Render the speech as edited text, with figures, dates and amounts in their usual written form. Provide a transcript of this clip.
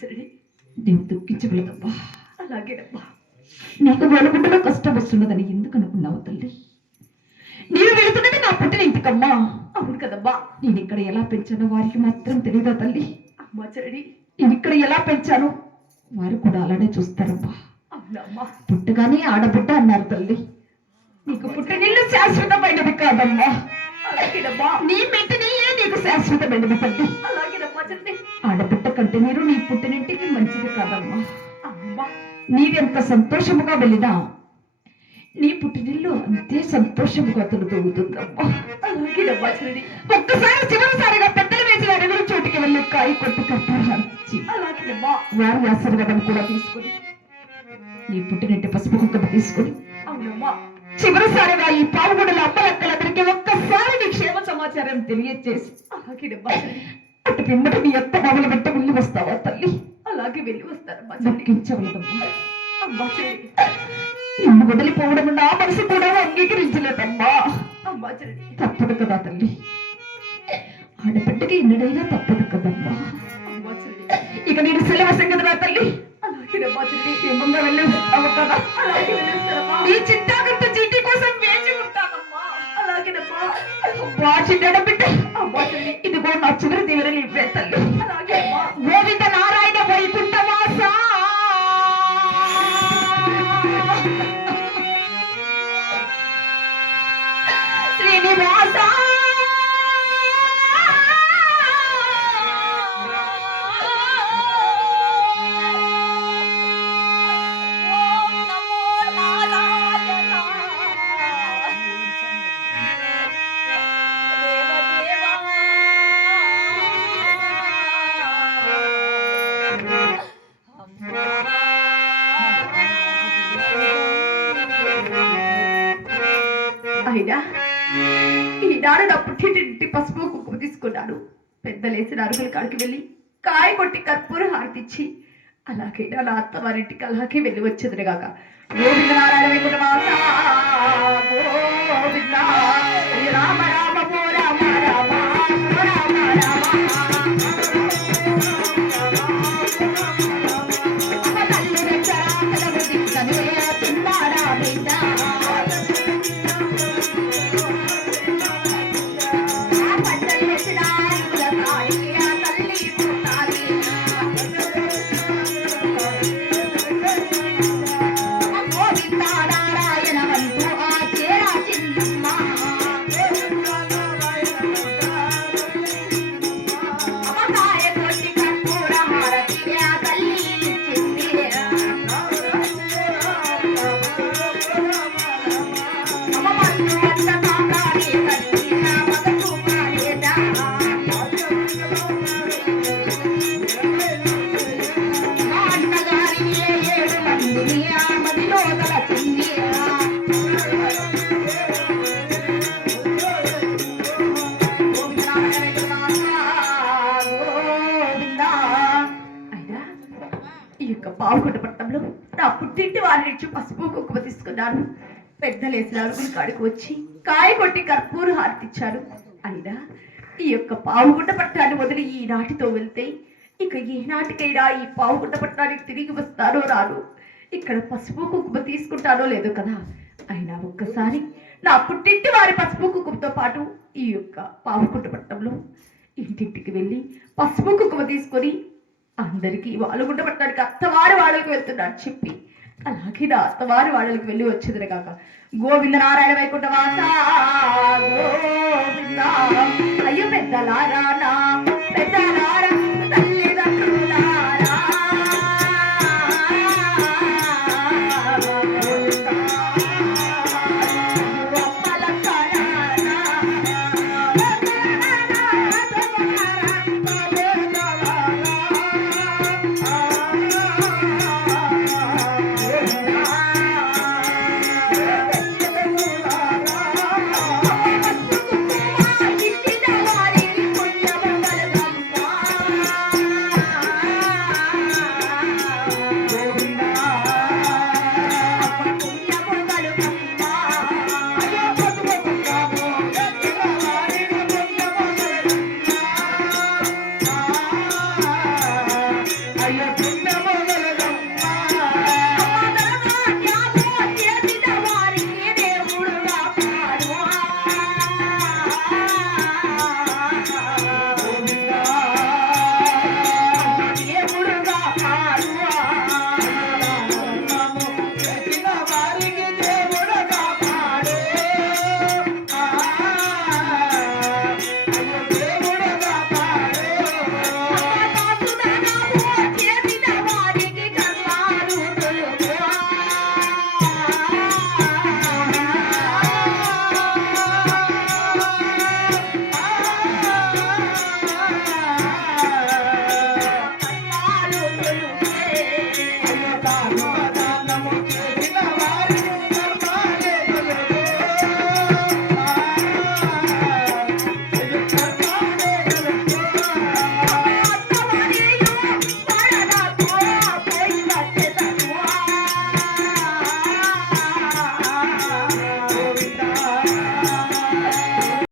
నేను దుఃఖించగలదబ్బా. అలాగేనమ్మా. నీకు వెలుగుండలో కష్టం వస్తున్నదని ఎందుకు అనుకున్నావు తల్లి? నీవు వెళుతున్నది నా పుట్టిన ఇంటికమ్మా. అవును కదమ్మా. నేను ఇక్కడ ఎలా పెంచానో వారికి మాత్రం తెలియదా తల్లి? అమ్మా చెడి, నేను ఇక్కడ ఎలా పెంచాను వారు కూడా అలానే చూస్తారమ్మా. అవునమ్మా. పుట్టగానే ఆడబిడ్డ అన్నారు తల్లి. నీకు పుట్టినిల్లు శాశ్వతమైనది కాదమ్మా. అలాగేనమ్మా. నీ మెట్టినిల్లే నీకు శాశ్వతమైనది తల్లి. అలాగేనమ్మా చెడి. ఆడబిడ్డ కంటే మీరు నీ పుట్టినింటికి మంచిది కాదమ్మా. అమ్మా, నీవెంత సంతోషముగా వెళ్ళినా నీ పుట్టినిల్లు అంతే సంతోషముగా తొలుతూగుతుందమ్మా. అలాగేనమ్మా చెడి. ఒక్కసారి చివరిసారిగా పెద్దలు వేసిన అడవుల చోటికి వెళ్ళి కాయి కొట్టి కట్టాలి. అలాగేనమ్మా. వారి ఆశీర్వాదం కూడా తీసుకుని నీ పుట్టినట్టు పసుపు కుక్కను తీసుకుని అవునమ్మా. చివరిసారిగా ఈ పావుగొడల అమ్మలక్కలందరికీ ఒక్కసారి నీ క్షేమ సమాచారం తెలియజేసి అలాగేనమ్మా చెడి. అటు పిమ్మట నీ అత్త బాబుల వెంట వెళ్ళి వస్తావా తల్లి? అలాగే వెళ్ళి వస్తారమ్మా చెడి. దుఃఖించవలదమ్మా. అమ్మా చెడి. నిన్ను వదిలిపోవడం నా మనసు కూడా అంగీకరించలేదమ్మా. అమ్మా చెడి. తప్పదు కదా తల్లి, ఆడబిడ్డకి ఎన్నడైనా తప్పదు కదమ్మా. అమ్మా చెడి. ఇక నేను సెలవు సంగతి తల్లి. అలాగేనమ్మా చెడి. క్షేమంగా వెళ్ళి వస్తావు కదా? అలాగే వెళ్ళొస్తారమ్మా. నీ చింతాగంత చీటీ కోసం వేచి ఉంటానమ్మా. అలాగేనమ్మా. చిన్న బిడ్డ అమ్మా చెడి. ఇదిగో నా చివరి దీవెనలు ఇవ్వే తల్లి. అలాగేనమ్మా. గోవింద నారాయణ వైకుంఠవాస శ్రీనివాస అయినా ఈనాడు నా పుట్టింటి పసుపు కుంకుమ తీసుకున్నాను. పెద్దలేసిన అరుగుల కాడికి వెళ్ళి కాయ కొట్టి కర్పూర హారతిచ్చి అలాగైనా నా అత్తవారింటికి అలాగే వెళ్ళి వచ్చేది కాక. గోవింద నారాయణ వైకుంఠవాస గోవింద రామ రామ ఓ రామ రామ ఓ రామ రామ తల్లి రక్షరాకల దిక్కనే చిన్నారా బిడ్డ పావుకుంట పట్టణంలో నా పుట్టింటి వారి నుంచి పసుపు కుంకుమ తీసుకున్నాను. పెద్దలేసిన అరుగుల కాడికి వచ్చి కాయ కొట్టి కర్పూర హారతిచ్చారు. అయినా ఈ యొక్క పావుగుంట పట్టాన్ని వదిలి ఈ నాటితో వెళ్తే ఇక ఏ నాటికైనా ఈ పావుగుంట పట్టానికి తిరిగి వస్తానో రాను, ఇక్కడ పసుపు కుంకుమ తీసుకుంటానో లేదో కదా. అయినా ఒక్కసారి నా పుట్టింటి వారి పసుపు కుంకుమతో పాటు ఈ యొక్క పావుగుంట పట్టణంలో ఇంటింటికి వెళ్ళి పసుపు కుంకుమ తీసుకొని అందరికీ వాలుగుంట పట్టడానికి అత్తవారి వాళ్ళకి వెళ్తున్నాడు చెప్పి అలాగే నా అత్తవారి వాళ్ళకి వెళ్ళి వచ్చేది కాక. గోవింద నారాయణ వైకుంఠవాస గోవింద అయ్యో పెద్దలారా